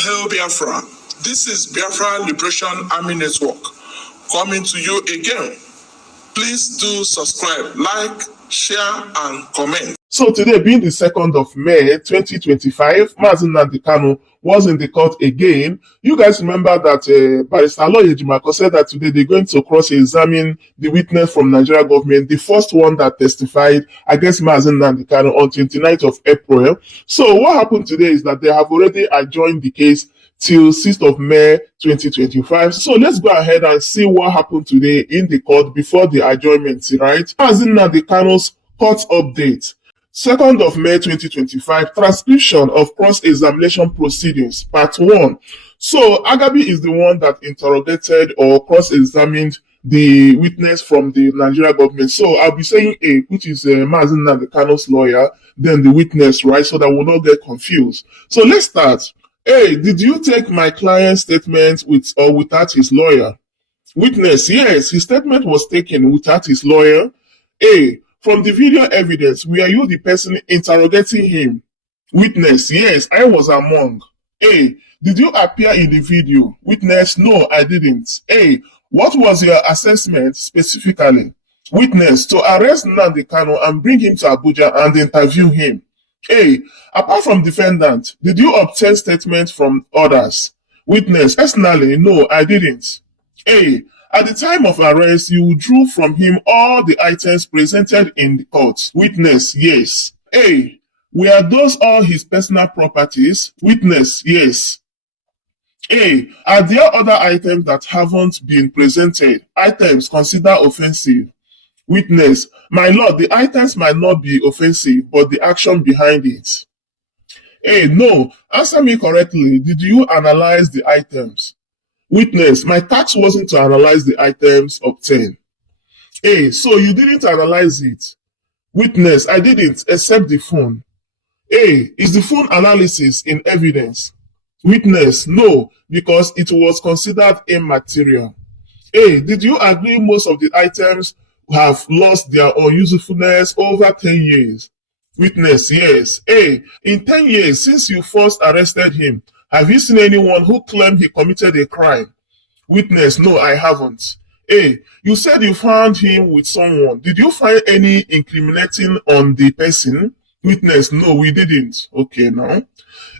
Hail Biafra. This is Biafra Liberation Army Network coming to you again. Please do subscribe, like, share, and comment. So today, being the 2nd of May 2025, Nnamdi Kanu was in the court again. You guys remember that Barrister Aloy Ejimako said that today they're going to cross-examine the witness from Nigeria government, the first one that testified against Nnamdi Kanu on 29th of April. So what happened today is that they have already adjourned the case till 6th of May 2025. So let's go ahead and see what happened today in the court before the adjournment, right? Nnamdi Kanu's court update. 2nd of May 2025, transcription of cross-examination proceedings, part 1. So Agabi is the one that interrogated or cross-examined the witness from the Nigeria government. So I'll be saying A, which is Nnamdi Kanu's lawyer, then the witness, right? So that we'll not get confused. So let's start. A, did you take my client's statement with or without his lawyer? Witness, yes, his statement was taken without his lawyer. A, from the video evidence, were you the person interrogating him? Witness, yes, I was among. A, did you appear in the video? Witness, no, I didn't. A, what was your assessment specifically? Witness, to arrest Nnamdi Kanu and bring him to Abuja and interview him. A, apart from defendant, did you obtain statements from others? Witness, personally, no, I didn't. A, at the time of arrest, you drew from him all the items presented in the court. Witness, yes. A, were those all his personal properties? Witness, yes. A, are there other items that haven't been presented? Items considered offensive. Witness, my lord, the items might not be offensive, but the action behind it. A, no, answer me correctly. Did you analyze the items? Witness, my task wasn't to analyze the items obtained. A, so you didn't analyze it? Witness, I didn't, except the phone. A, is the phone analysis in evidence? Witness, no, because it was considered immaterial. A, did you agree most of the items have lost their unusefulness over 10 years? Witness, yes. A, in 10 years since you first arrested him, have you seen anyone who claimed he committed a crime? Witness, no, I haven't. A, you said you found him with someone. Did you find any incriminating on the person? Witness, no, we didn't. Okay, now.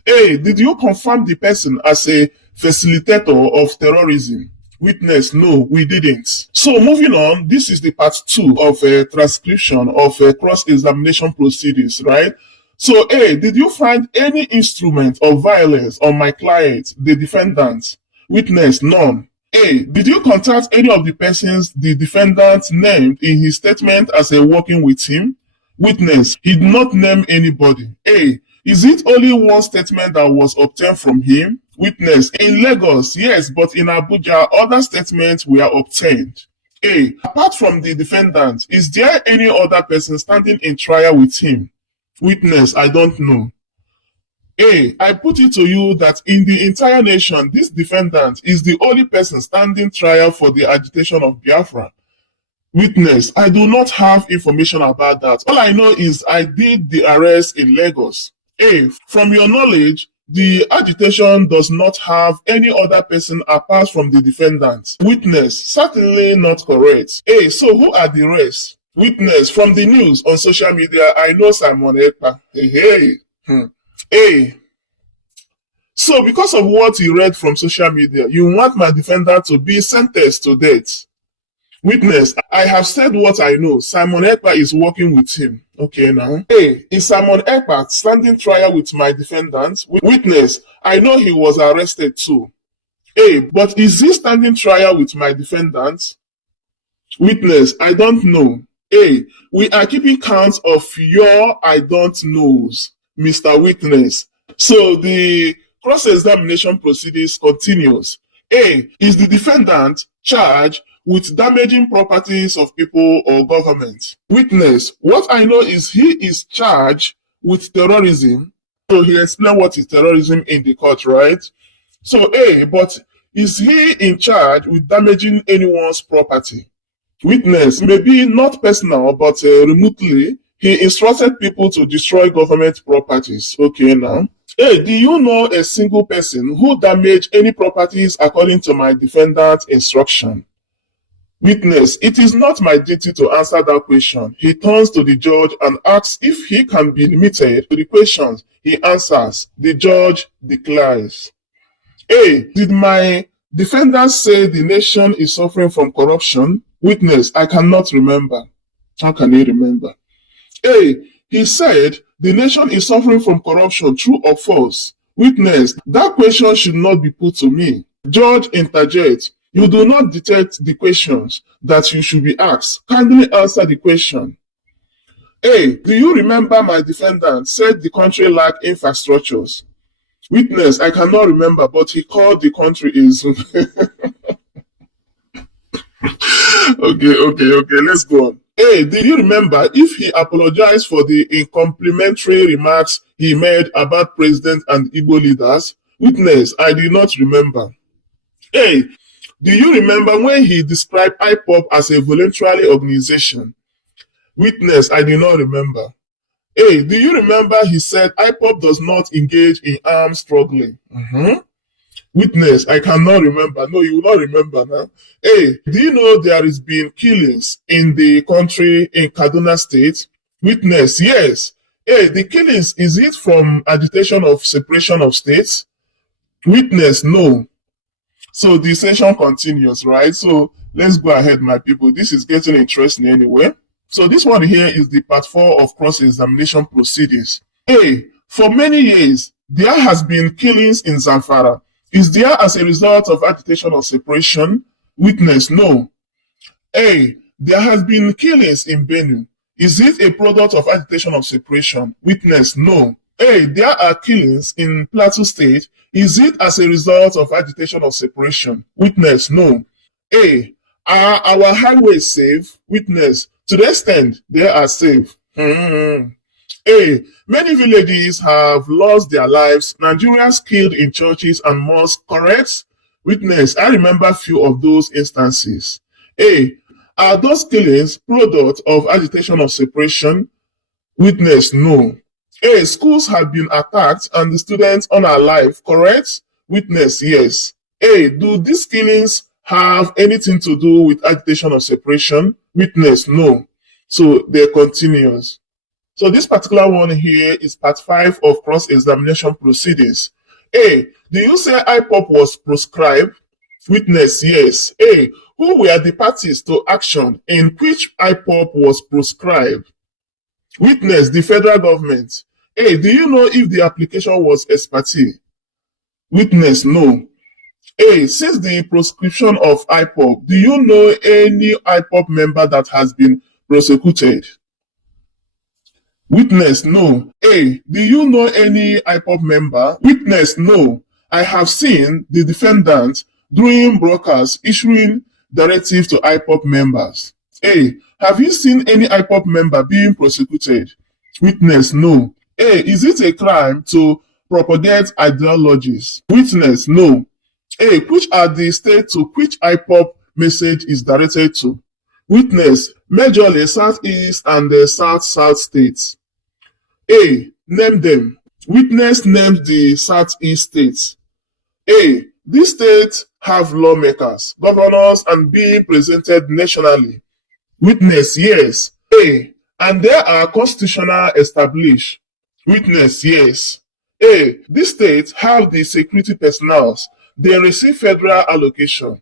A, did you confirm the person as a facilitator of terrorism? Witness, no, we didn't. So moving on, this is the part 2 of a transcription of a cross-examination proceedings, right? So A, did you find any instrument of violence on my client, the defendant? Witness, none. A, did you contact any of the persons the defendant named in his statement as a working with him? Witness, he did not name anybody. A, is it only one statement that was obtained from him? Witness, in Lagos, yes, but in Abuja, other statements were obtained. A, apart from the defendant, is there any other person standing in trial with him? Witness, I don't know. A, I put it to you that in the entire nation, this defendant is the only person standing trial for the agitation of Biafra. Witness, I do not have information about that. All I know is I did the arrest in Lagos. A, from your knowledge, the agitation does not have any other person apart from the defendant. Witness, certainly not correct. A, so who are the rest? Witness, from the news on social media, I know Simon Ekpa. Hey. A, so because of what you read from social media, you want my defendant to be sentenced to death. Witness, I have said what I know. Simon Ekpa is working with him. Okay, now. A, is Simon Ekpa standing trial with my defendant? Witness, I know he was arrested too. A, but is he standing trial with my defendant? Witness, I don't know. A, we are keeping count of your I don't knows, Mr. Witness. So the cross-examination proceedings continues. A, is the defendant charged with damaging properties of people or government? Witness, what I know is he is charged with terrorism. So he explained what is terrorism in the court, right? So A, but is he in charge with damaging anyone's property? Witness, maybe not personal, but remotely, He instructed people to destroy government properties. Okay, now. Hey, do you know a single person who damaged any properties according to my defendant's instruction? Witness, it is not my duty to answer that question. He turns to the judge and asks if he can be limited to the questions. He answers. The judge declines. A. Did my defendant say the nation is suffering from corruption? Witness, I cannot remember. How can he remember? A. He said the nation is suffering from corruption, true or false? Witness, that question should not be put to me. Judge interjects. You do not detect the questions that you should be asked. Kindly answer the question. A. Do you remember my defendant said the country lacked infrastructures? Witness, I cannot remember, but he called the country is. Okay, let's go on. A. Do you remember if he apologized for the incomplimentary remarks he made about President and Igbo leaders? Witness, I do not remember. A. Do you remember when he described IPOB as a voluntary organization? Witness, I do not remember. A. Do you remember he said IPOB does not engage in armed struggling? Witness, I cannot remember. No, you will not remember now. A. Do you know there has been killings in the country in Kaduna State? Witness, yes. A. The killings, is it from agitation of separation of states? Witness, no. So the session continues, right? So let's go ahead, my people. This is getting interesting anyway. So this one here is the part 4 of cross-examination proceedings. A. For many years, there has been killings in Zamfara. Is there as a result of agitation of separation? Witness, no. A. There has been killings in Benue. Is it a product of agitation of separation? Witness, no. A. There are killings in Plateau State. Is it as a result of agitation of separation? Witness, no. A. Are our highways safe? Witness, to the extent they are safe. A. Many villages have lost their lives. Nigerians killed in churches and mosques, correct? Witness, I remember few of those instances. A. Are those killings product of agitation of separation? Witness, no. A. Schools have been attacked and the students unalive, correct? Witness, yes. A. Do these killings have anything to do with agitation of separation? Witness, no. So they continues. So this particular one here is part 5 of cross-examination proceedings. A. Do you say IPOB was proscribed? Witness, yes. A. Who were the parties to action in which IPOB was proscribed? Witness, the federal government. A. Do you know if the application was ex parte? Witness, no. A. Since the proscription of IPOB, do you know any IPOB member that has been prosecuted? Witness, no. A. Do you know any IPOB member? Witness, no. I have seen the defendant during broadcasts issuing directives to IPOB members. A. Have you seen any IPOB member being prosecuted? Witness, no. A. Is it a crime to propagate ideologies? Witness, no. A. Which are the states to which IPOB message is directed to? Witness, majorly Southeast and the South states. A. Name them. Witness names the Southeast states. A. These states have lawmakers, governors, and being presented nationally. Witness, yes. A. And there are constitutional established. Witness, yes. A. These states have the security personnel. They receive federal allocation.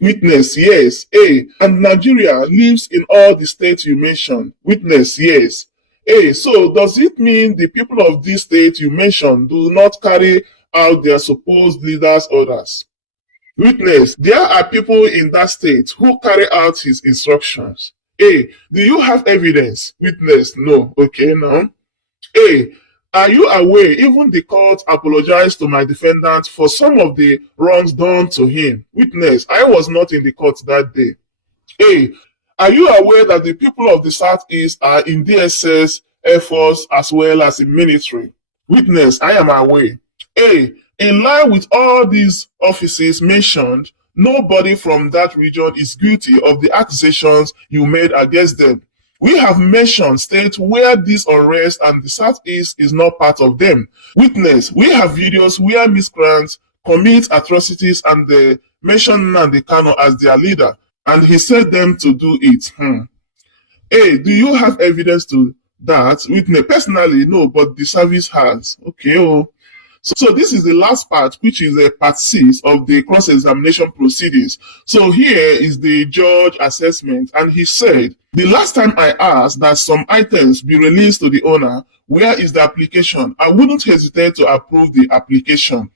Witness, yes. A. And Nigeria lives in all the states you mentioned. Witness, yes. A. So does it mean the people of this state you mentioned do not carry out their supposed leaders' orders? Witness, there are people in that state who carry out his instructions. A. Do you have evidence? Witness, no. Okay, now. A. Are you aware even the court apologized to my defendant for some of the wrongs done to him? Witness, I was not in the court that day. A. Are you aware that the people of the Southeast are in DSS, Air Force, as well as in military? Witness, I am aware. A. In line with all these offices mentioned, nobody from that region is guilty of the accusations you made against them. We have mentioned states where this unrest and the Southeast is not part of them. Witness, we have videos where miscreants commit atrocities and they mention Nnamdi Kanu as their leader, and he said them to do it. Hey, do you have evidence to that? Witness, personally, no, but the service has. Okay, oh. So this is the last part, which is part 6 of the cross-examination proceedings. So here is the judge assessment, and he said, the last time I asked that some items be released to the owner, where is the application? I wouldn't hesitate to approve the application.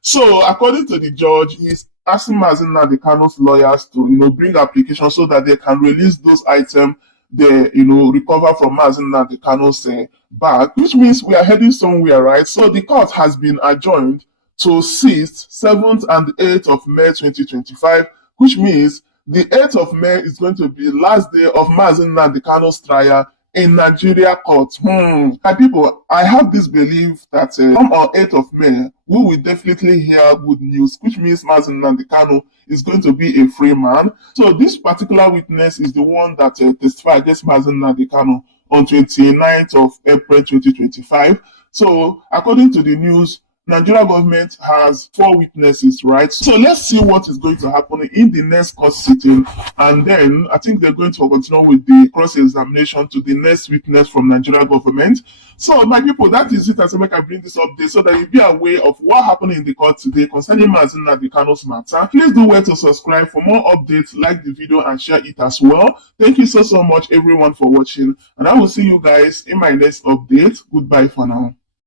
So according to the judge, he's asking Mazi Nnamdi Kanu's lawyers to, bring applications so that they can release those items they, recover from Mazi Nnamdi Kanu's bag, which means we are heading somewhere, right? So the court has been adjourned to 6th, 7th, and 8th of May 2025, which means the 8th of May is going to be the last day of Mazi Nnamdi Kanu's trial in Nigeria court. My people, I have this belief that come on 8th of May, we will definitely hear good news, which means Mazi Nnamdi Kanu is going to be a free man. So this particular witness is the one that testified against Mazi Nnamdi Kanu on 29th of April 2025. So according to the news, Nigeria government has 4 witnesses, right? So let's see what is going to happen in the next court sitting, and then I think they're going to continue with the cross-examination to the next witness from Nigeria government. So my people, that is it. As I bring this update so that you'll be aware of what happened in the court today concerning Mazi Nnamdi Kanu's matter. Please do well to subscribe for more updates, like the video and share it as well. Thank you so much everyone for watching, and I will see you guys in my next update. Goodbye for now.